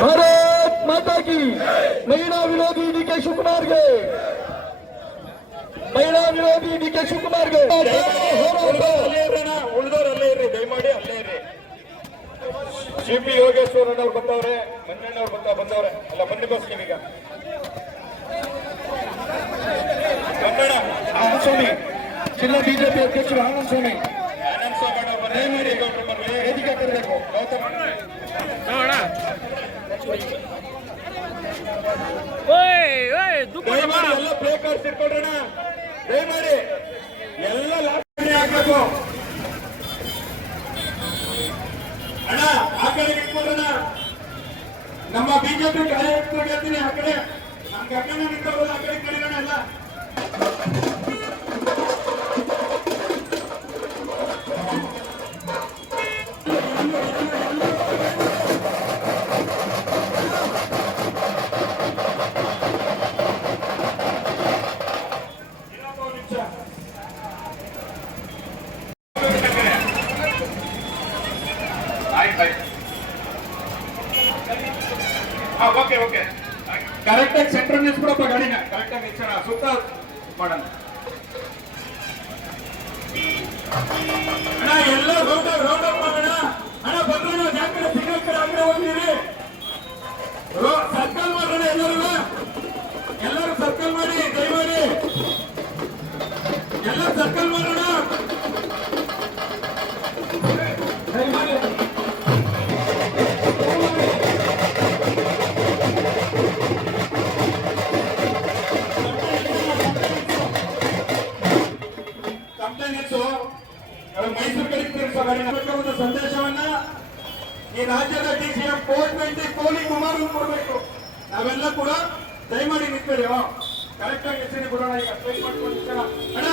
ಭಾರತ್ माता की महिला विरोधी डी के सुकुमार गए महिला विरोधी डी के ಸುಕುಮಾರ್ ಗೇ ಉಳಿದವರಲ್ಲೇ ಇರ್ರಿ. ದಯಮಾಡಿ ಅಲ್ಲೇ ಇರ್ರಿ. ಸಿ ಪಿ ಯೋಗೇಶ್ವರನ್ ಅವ್ರು ಬಂದವ್ರೆ ಮಂಜಣ್ಣವ್ರು ಬಂದ ಬಂದವ್ರೆ ಅಲ್ಲ ಬನ್ನಿ ಬಸ್ ನೀವೀಗ. ಕನ್ನಡ ಆನಂದ ಸ್ವಾಮಿ ಜಿಲ್ಲಾ ಬಿಜೆಪಿ ಅಧ್ಯಕ್ಷರು ಆನಂದ ಸ್ವಾಮಿ ಆನಂದ ಸ್ವಾಮಿ ದಯಮಾಡಿ ವೇದಿಕೆ ತರಬೇಕು ಗೌತಮ್ ದಯಮಾಡಿ ಎಲ್ಲ ಪ್ಲೇ ಕಾರ್ಡ್ಸ್ ದಯಮಾಡಿ. ಎಲ್ಲ ಲಾಭ ಹಾಕಬೇಕು. ಅಣ್ಣ, ಆ ಕಡೆ ನಮ್ಮ ಬಿಜೆಪಿ ಕಾರ್ಯಕರ್ತರು ಹೇಳ್ತೀನಿ ಆ ಕಡೆ. ನಮ್ಮ ಗಮನ ನಿಂತವಲ್ಲ ಆ ಕಡೆ ಎಲ್ಲ. ಓಕೆ ಓಕೆ ಕರೆಕ್ಟಾಗಿ ಆಗಿ ಸೆಂಟರ್ ನಿಲ್ಸ್ಬಿಡಪ್ಪ ಗಾಡಿನ. ಕರೆಕ್ಟಾಗಿ ನಿಲ್ಸೋಣ ಸುತ್ತ ಮಾಡೋಣ. ಅಣ್ಣ, ಎಲ್ಲ ರೌಂಡ್ ರೌಂಡ್ ಅಪ್ ಮಾಡೋಣ. ಅಣ್ಣ, ಬಂದ್ರು ಜಾಕಡೆ ಸಿಗಲ್ ಕಡೆ ಆ ಹೋಗ್ತೀರಿ. ಸರ್ಕಲ್ ಮಾಡೋಣ ಎಲ್ಲರೂ ಎಲ್ಲರೂ ಸರ್ಕಲ್ ಮಾಡಿ, ದಯಮಾಡಿ. ಎಲ್ಲ ಸರ್ಕಲ್ ಮೈಸೂರು ಕಲೆಕ್ಟರ್ ಸಂದೇಶವನ್ನ ಈ ರಾಜ್ಯದ D C M four twenty Koli Kumar ಕೊಡಬೇಕು ನಾವೆಲ್ಲ ಕೂಡ ದಯಮಾಡಿ ನಿಂತ್ಕೊಳ್ಳಿ ಕರೆಕ್ಟ್ ಆಗಿ ಹೆಸರು ಬಿಡೋಣ ಈಗ ಸ್ಟ್ರೈಕ್ ಮಾಡ್ಕೊಂಡು. ಅಣ್ಣ